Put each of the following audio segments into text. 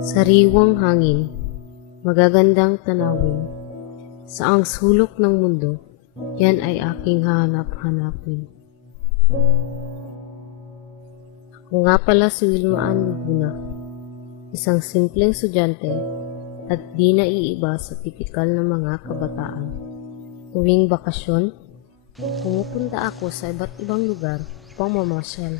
Sariwang hangin, magagandang tanawin, saang sulok ng mundo, yan ay aking hahanap-hanapin. Ako nga pala si Wilmaan Laguna, isang simpleng estudyante at di naiiba sa tipikal na mga kabataan. Tuwing bakasyon, pumupunta ako sa iba't ibang lugar upang mamasyal,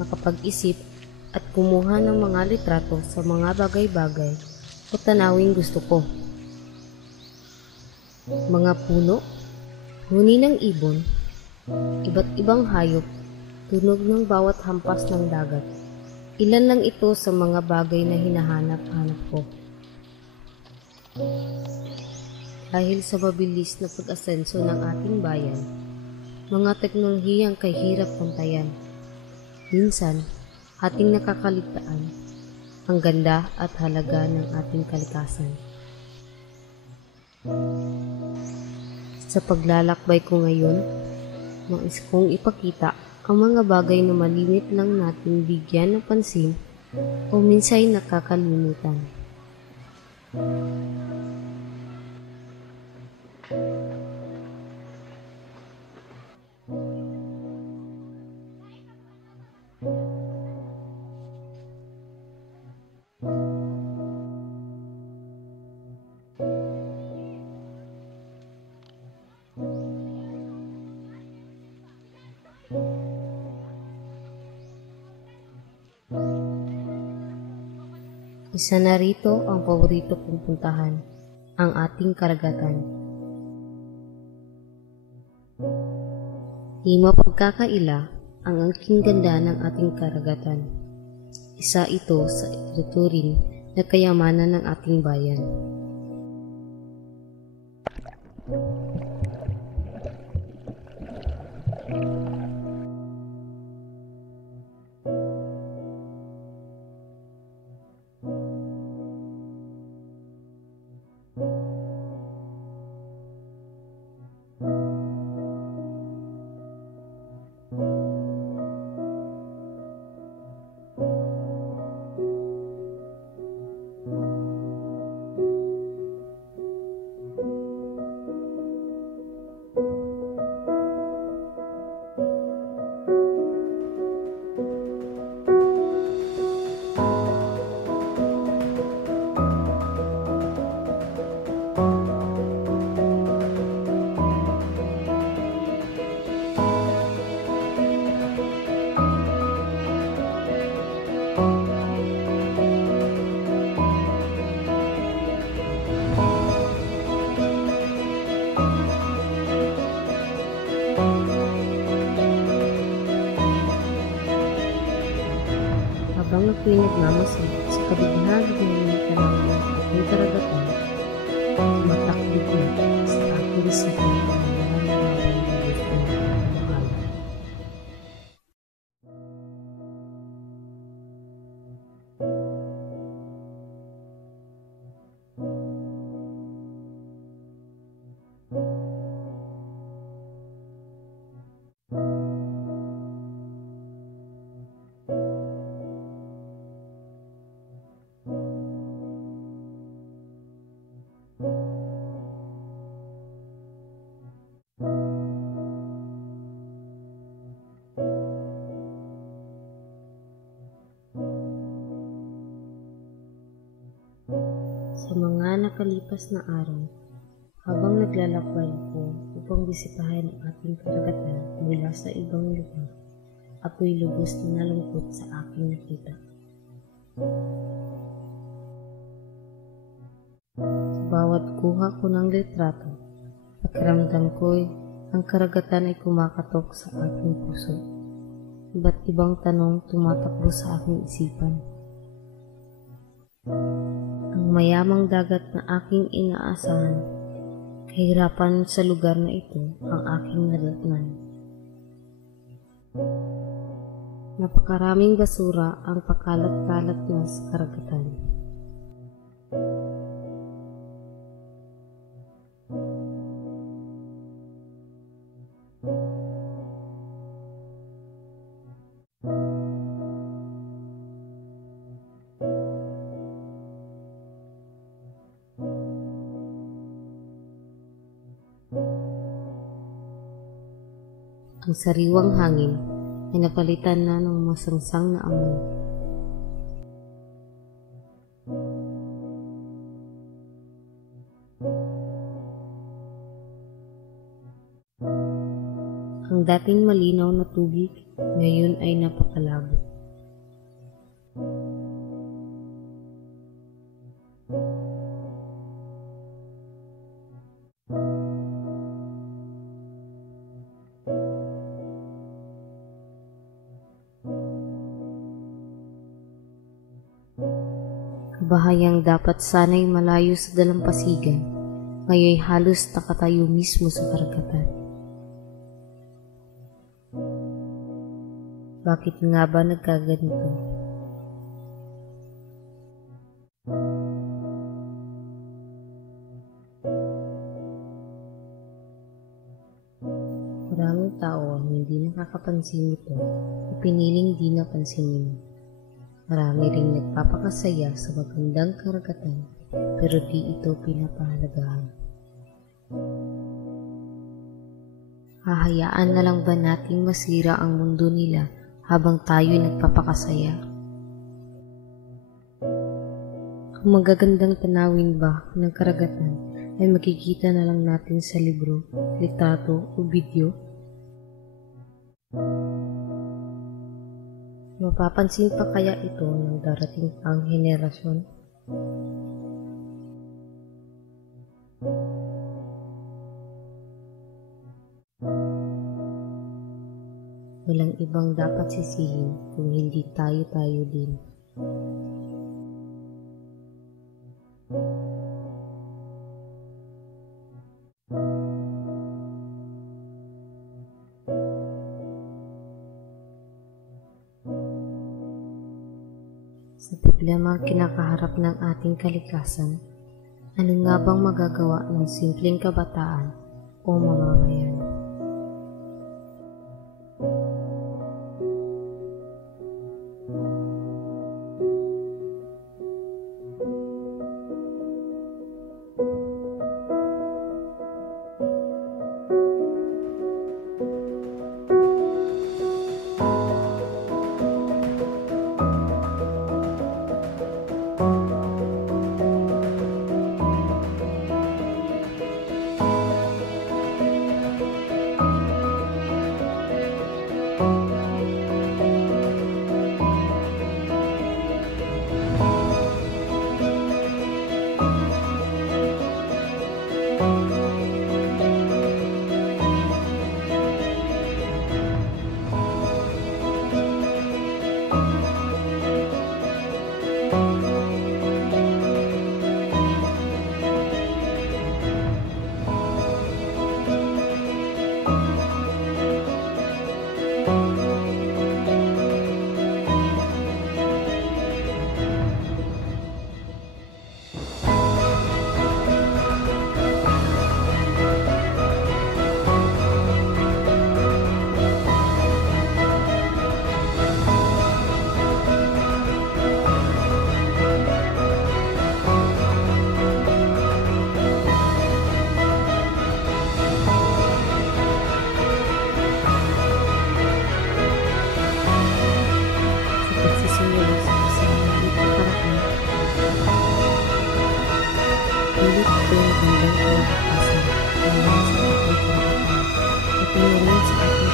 makapag-isip at kumuha ng mga litrato sa mga bagay-bagay o tanawing gusto ko. Mga puno, huni ng ibon, iba't ibang hayop, tunog ng bawat hampas ng dagat. Ilan lang ito sa mga bagay na hinahanap-hanap ko. Dahil sa mabilis na pag-asenso ng ating bayan, mga teknolohiyang kahirap pantayan. Minsan, ating nakakaligtaan ang ganda at halaga ng ating kalikasan. Sa paglalakbay ko ngayon, nais kong ipakita ang mga bagay na malimit lang nating bigyan ng pansin o minsay nakakalimutan. Isa na rito ang paborito kong puntahan, ang ating karagatan. Di mapagkakaila ang angking ganda ng ating karagatan. Isa ito sa ituturing na kayamanan ng ating bayan. Habang ako'y nagmamasid sa kabighagan ng tanawin ng ating karagatan, tumatakbig na sa aking isipan ang nararamdaman ng gusto ng buhay. Sa mga nakalipas na araw, habang naglalakbay ako upang bisitahin ang ating karagatan mula sa ibang lugar, ako'y lubos na nalungkot sa aking nakita. Sa bawat kuha ko ng litrato, Pakiramdam ko'y ang karagatan ay kumakatok sa aking puso. Iba't ibang tanong tumatakbo sa aking isipan. Ang mayamang dagat na aking inaasahan, kahirapan sa lugar na ito ang aking nadatnan. Napakaraming basura ang pakalat-kalat na sa karagatan. Ang sariwang hangin ay napalitan na ng masangsang na amoy. Ang dating malinaw na tubig ngayon ay napakalabo. Bahayang dapat sana'y malayo sa dalampasigan, ngayon halos nakatayo mismo sa karagatan. Bakit nga ba nagkaganito? Maraming tao ang hindi nakakapansin ito o piniling di napansinin. Marami ring nagpapakasaya sa magandang karagatan pero di ito pinapahalagahan. Hahayaan na lang ba nating masira ang mundo nila habang tayo'y nagpapakasaya? Ang magagandang tanawin ba ng karagatan ay makikita na lang natin sa libro, litrato o video? Mapapansin pa kaya ito ng darating pang henerasyon? Walang ibang dapat sisihin kung hindi tayo din. Sa problema ang kinakaharap ng ating kalikasan, ano nga bang magagawa ng simpleng kabataan o mamamayan? Pilit ito ang hanggang kalakasan hanggang sa ating karapatan at mayroon sa ating